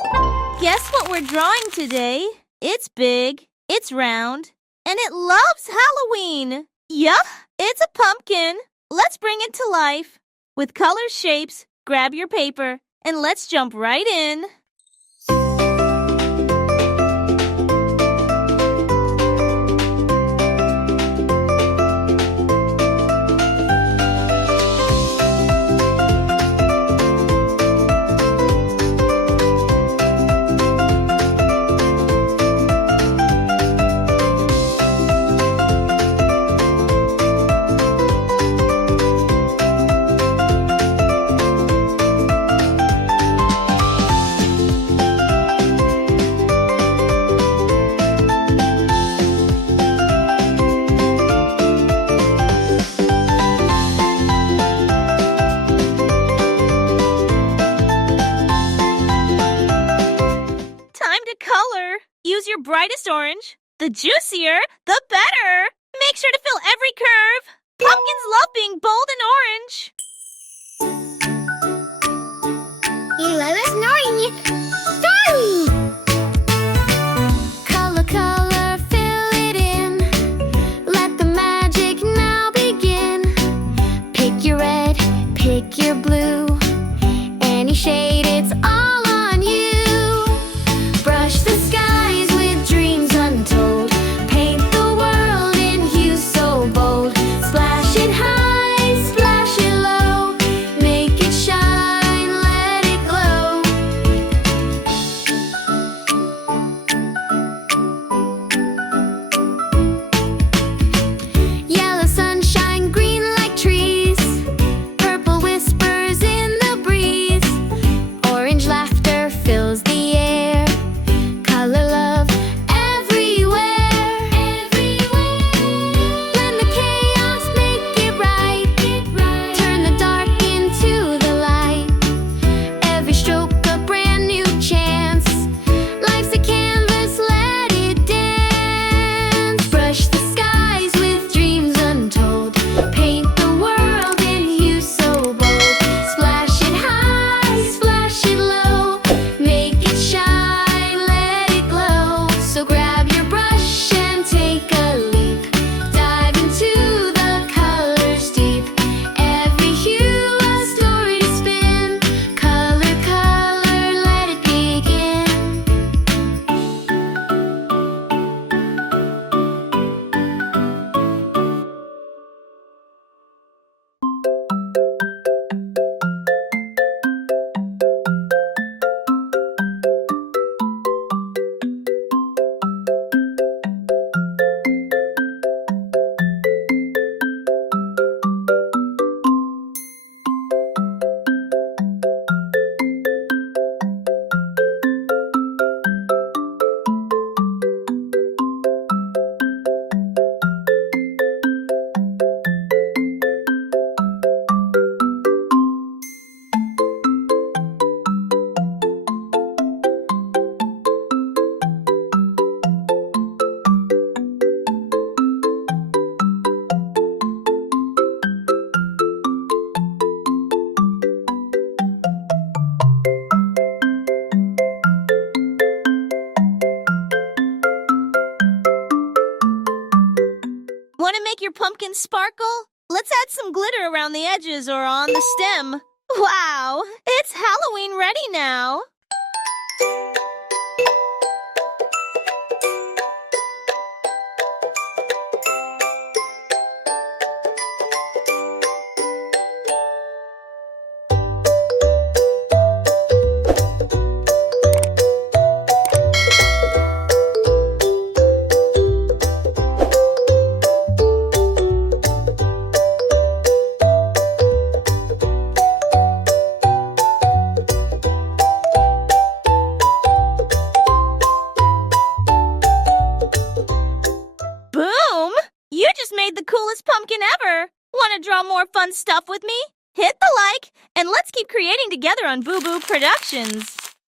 Guess what we're drawing today? It's big, it's round, and it loves Halloween. Yup, it's a pumpkin. Let's bring it to life. With color shapes, grab your paper, and let's jump right in. Color. Use your brightest orange. The juicier, the better. Make sure to fill every curve. Pumpkins love being bold and orange. You love snoring. Story! Color, color, fill it in. Let the magic now begin. Pick your red, pick your blue. Any shade, it's all on you. Brush the skies with dreams untold. Paint the world in hues so bold. Splash it high, splash it low. Make it shine, let it glow. Yellow sunshine, green like trees. Purple whispers in the breeze. Orange laughter fills the air. Color love everywhere, everywhere. Blend the chaos, make it right. Turn the dark into the light. Every stroke a brand new chance. Life's a canvas, let it dance. Brush the skies with dreams untold. Paint the world in hues so bold. Splash it high, splash it low. Make it shine, let it glow. So grab your brush and take a leap. Dive into the colors deep. Every hue a story to spin. Color, color, let it begin. Want to make your pumpkin sparkle? Let's add some glitter around the edges or on the stem. Wow, it's Halloween ready now. Made the coolest pumpkin ever! Want to draw more fun stuff with me? Hit the like, and let's keep creating together on Boo Boo Productions.